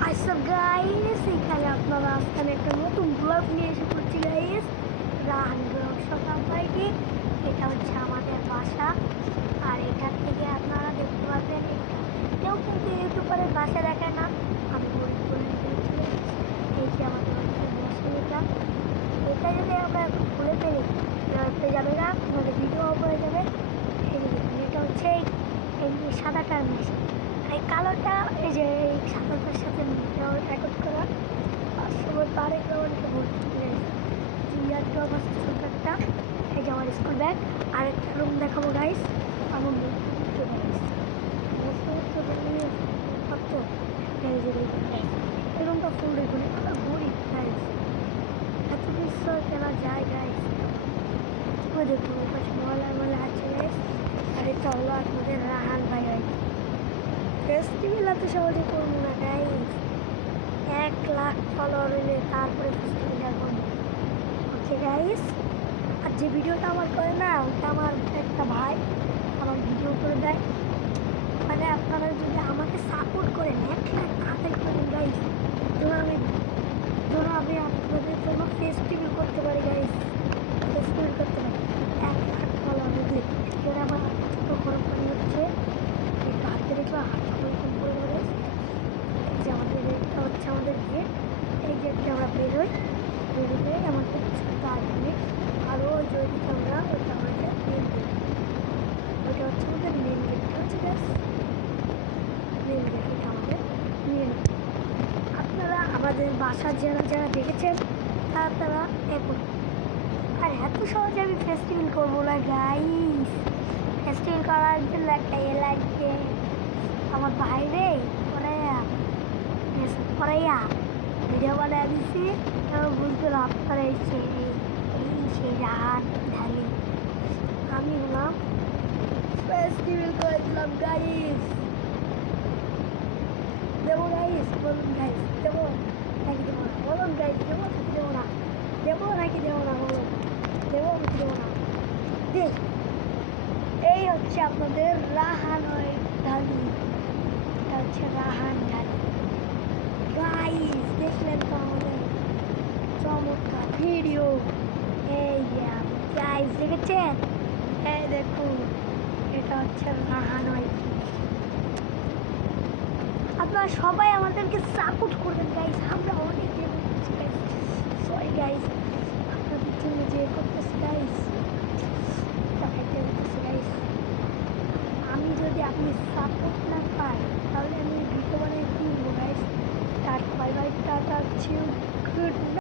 WhatsApp guys, এখানে আপনারা আজকে একটা নতুন ব্লগ নিয়ে এসে পড়ছি গাইস। রাহান ব্লগ সকাল থেকে এটা হচ্ছে আমাদের বাসা। আর এখান থেকে আপনারা দেখতে পাবেন কেউ কিন্তু ইউটিউবারের বাসা দেখায় না, আমি গরিব বলে বলছি। এই যে আমাদের বাসা, এটা যদি আমরা এখন খুলে ফেলি হতে যাবে না, আমাদের ভিডিও অফ হয়ে যাবে। এই যে দেখুন, এটা হচ্ছে এই সাদাটার মেশিন, এই কালোটা এই যে এই সাদাটার সাথে রেকর্ড করা। আর সবার তারে অনেকে ভর্তি ইয়ারটা অবস্থা ছোটটা। এই যে আমার স্কুল ব্যাগ। আর একটা রুম দেখাবো গাইস, আমার এই রুমটা ফুল দেখুন, গরিব গাইস, এত কিছু কেনা যায় গাইস। ওই দেখুন ওই পাশে মহলা আছে গাইস। আর এটা হলো আপনাদের রাহান ভাই গাইস। ফেস্টিভ্যাল এত সহজে করবো না গাইস, 1 লাখ ফলোয়ার হইলে তারপরে ফেস্টিভ্যাল করবো। ওকে গাইস, আর যে ভিডিওটা আমার করে না ওটা আমার একটা ভাই আমার ভিডিও করে দেয়। মানে আপনারা যদি আমাকে সাপোর্ট করেন 1 লাখ তাড়াতাড়ি করেন গাইস, ধরো আমি আপনাদের জন্য ফেস্টিভ্যাল করতে পারি গাইস, ফেস্টিভ্যাল করতে পারি 1 লাখ ফলোয়ার হইলে। সেটা আমার ছোটো গরম পানি হচ্ছে, একটু হাতে রেখে হাতটা পরিষ্কার করে দেবে। যে আমাদের এটা হচ্ছে আমাদের গেট, এই গেটটা আমরা বেরোই, বেরোলে আমাদের ছোটো আসবে। আরও ওই যে ওইদিকে আমরা ওইটা আমাদের মেন গেট, ওইটা হচ্ছে আমাদের মেন গেটটা হচ্ছে গ্যাস মেন গেট, এটা আমাদের মেন। আপনারা আমাদের বাসা যারা দেখেছেন তারা এখন আর এত সহজে আমি ফেস্টিভ্যাল করবো না গাইস। ফেস্টিভ্যাল করার জন্য একটা লাগবে আমার বাইরে পড়াইয়া ভিডিও বানিয়ে দিচ্ছি, বুঝতে আপনারা এসে এই সেই রাহান ঢালি আমি হলাম ফেস্টিভ্যাল করেছিলাম গাইস। দেবো গাইস, বলুন গাইস, দেবো নাকি দেবো না, বলুন গাইস, দেবো নাকি দেবো না, দেবো নাকি দেবো না, বলুন দেবো নাকি দেবো না। দেখ, এই হচ্ছে আপনাদের রাহান ঢালি, এটা হচ্ছে রাহান ঢালি গাইস। দেখলেন তো আমাদের চমৎকার ভিডিও, এই গাইস দেখেছেন, এই দেখুন এটা হচ্ছে রাহান। আপনারা সবাই আমাদেরকে সাপোর্ট করবেন গাইস, আমরা অনেক সরি গাইস, আপনাদের জন্য যে করতেছি গাইস, গাইস আমি যদি আপনি সাপোর্ট না পাই তাহলে আমি ভিডিও বানিয়ে কিনবো guys. Tata bye bye, tata চিউ।